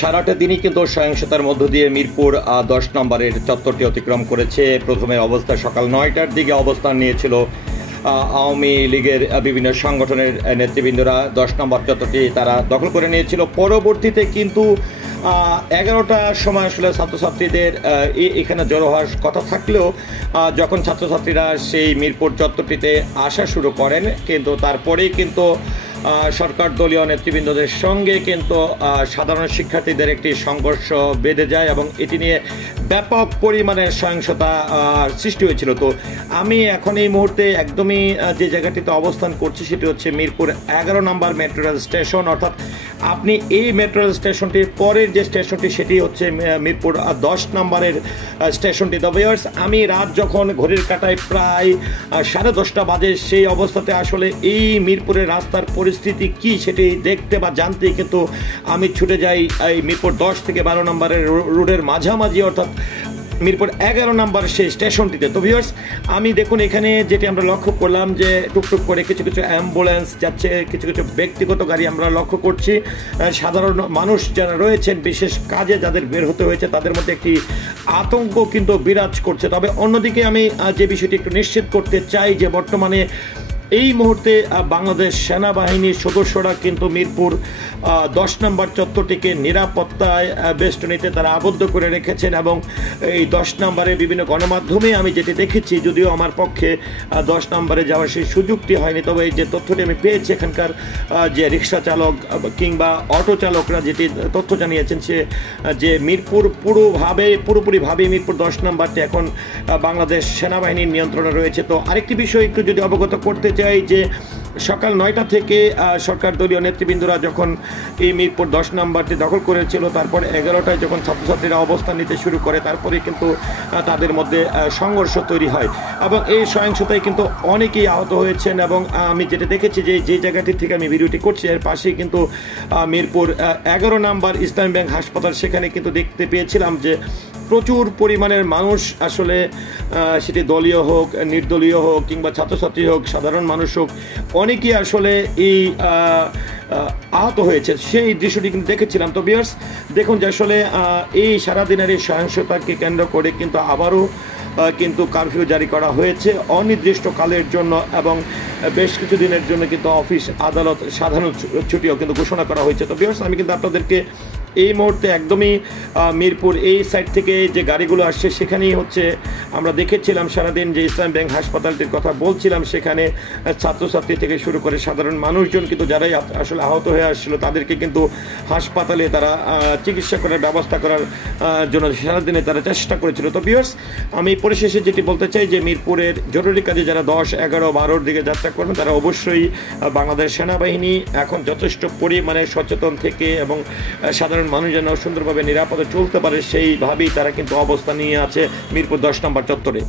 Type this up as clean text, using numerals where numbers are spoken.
সারাটা দিনই কিন্তু সহিংসতার মধ্য দিয়ে মিরপুর 10 নম্বরের চত্বরটি অতিক্রম করেছে। প্রথমে অবস্থা সকাল 9টার দিকে অবস্থান নিয়েছিল আওয়ামী লীগের বিভিন্ন সংগঠনের নেতৃবৃন্দরা। 10 নম্বর চত্বরটি তারা দখল করে নিয়েছিল। পরবর্তীতে কিন্তু 11টার সময় আসলে ছাত্রছাত্রীদের এখানে জড়ো হওয়ার কথা থাকলেও যখন ছাত্রছাত্রীরা সেই মিরপুর চত্বরটিতে আসা শুরু করেন, কিন্তু তারপরেই কিন্তু সরকার দলীয় নেতৃবৃন্দদের সঙ্গে কিন্তু সাধারণ শিক্ষার্থীদের একটি সংঘর্ষ বেঁধে যায় এবং এটি নিয়ে ব্যাপক পরিমাণে সহিংসতা সৃষ্টি হয়েছিল। তো আমি এখন এই মুহূর্তে একদমই যে জায়গাটিতে অবস্থান করছি সেটি হচ্ছে মিরপুর 11 নম্বর মেট্রো রেল স্টেশন। অর্থাৎ আপনি এই মেট্রো রেল স্টেশনটির পরের যে স্টেশনটি সেটি হচ্ছে মিরপুর 10 নম্বরের স্টেশনটি। দ্য ভিউয়ার্স, আমি রাত যখন ঘড়ির কাঁটায় প্রায় 10:30 বাজে, সেই অবস্থাতে আসলে এই মিরপুরের রাস্তার পরিস্থিতি কি সেটি দেখতে বা জানতেই কিন্তু আমি ছুটে যাই এই মিরপুর 10 থেকে 12 নম্বরের রোডের মাঝামাঝি, অর্থাৎ মিরপুর 11 নম্বর সেই স্টেশনটিতে। তো ভিউয়ার্স, আমি দেখুন এখানে যেটি আমরা লক্ষ্য করলাম যে টুকটুক করে কিছু কিছু অ্যাম্বুলেন্স যাচ্ছে, কিছু কিছু ব্যক্তিগত গাড়ি আমরা লক্ষ্য করছি। সাধারণ মানুষ যারা রয়েছেন বিশেষ কাজে যাদের বের হতে হয়েছে তাদের মধ্যে একটি আতঙ্ক কিন্তু বিরাজ করছে। তবে অন্যদিকে আমি যে বিষয়টি একটু নিশ্চিত করতে চাই যে বর্তমানে এই মুহূর্তে বাংলাদেশ সেনাবাহিনীর সদস্যরা কিন্তু মিরপুর 10 নম্বর চত্বরটিকে নিরাপত্তায় বেষ্টনীতে তারা আবদ্ধ করে রেখেছেন এবং এই 10 নম্বরে বিভিন্ন গণমাধ্যমে আমি যেটি দেখেছি, যদিও আমার পক্ষে 10 নম্বরে যাওয়ার সেই সুযোগটি হয়নি, তবে এই যে তথ্যটি আমি পেয়েছি এখানকার যে রিক্সা চালক কিংবা অটো চালকরা যেটি তথ্য জানিয়েছেন সে যে মিরপুর পুরোপুরিভাবে মিরপুর 10 নম্বরটি এখন বাংলাদেশ সেনাবাহিনীর নিয়ন্ত্রণে রয়েছে। তো আরেকটি বিষয় একটু যদি অবগত করতে চাই যে সকাল 9টা থেকে সরকার দলীয় নেতৃবৃন্দরা যখন এই মিরপুর 10 নম্বরটি দখল করেছিল, তারপর 11টায় যখন ছাত্রছাত্রীরা অবস্থান নিতে শুরু করে তারপরে কিন্তু তাদের মধ্যে সংঘর্ষ তৈরি হয় এবং এই সহিংসতায় কিন্তু অনেকেই আহত হয়েছেন। এবং আমি যেটা দেখেছি যে জায়গাটি থেকে আমি ভিডিওটি করছি এর পাশেই কিন্তু মিরপুর 11 নম্বর ইসলামী ব্যাংক হাসপাতাল, সেখানে কিন্তু দেখতে পেয়েছিলাম যে প্রচুর পরিমাণের মানুষ আসলে সেটি দলীয় হোক, নির্দলীয় হোক কিংবা ছাত্রছাত্রী হোক, সাধারণ মানুষ হোক, অনেকেই আসলে এই আহত হয়েছে, সেই দৃশ্যটি কিন্তু দেখেছিলাম। তো ভিউয়ার্স, দেখুন যে আসলে এই সারাদিনের এই সহিংসতাকে কেন্দ্র করে কিন্তু আবারও কিন্তু কারফিউ জারি করা হয়েছে অনির্দিষ্টকালের জন্য এবং বেশ কিছু দিনের জন্য কিন্তু অফিস আদালত সাধারণ ছুটিও কিন্তু ঘোষণা করা হয়েছে। তো ভিউয়ার্স, আমি কিন্তু আপনাদেরকে এই মুহূর্তে একদমই মিরপুর এই সাইড থেকে যে গাড়িগুলো আসছে সেখানেই হচ্ছে আমরা দেখেছিলাম সারাদিন যে ইসলাম ব্যাংক হাসপাতালটির কথা বলছিলাম, সেখানে ছাত্রছাত্রী থেকে শুরু করে সাধারণ মানুষজন কিন্তু যারাই আসলে আহত হয়ে আসছিল তাদেরকে কিন্তু হাসপাতালে তারা চিকিৎসা করার ব্যবস্থা করার জন্য সারাদিনে তারা চেষ্টা করেছিল। তো ভিউয়ার্স, আমি পরিশেষে যেটি বলতে চাই যে মিরপুরের জরুরি কাজে যারা 10, 11, 12-র দিকে যাত্রা করবেন তারা অবশ্যই বাংলাদেশ সেনাবাহিনী এখন যথেষ্ট পরিমাণে সচেতন থেকে এবং সাধারণ মানুষ যেন সুন্দরভাবে নিরাপদে চলতে পারে সেইভাবেই তারা কিন্তু অবস্থান নিয়ে আছে মিরপুর 10 নম্বর চত্বরে।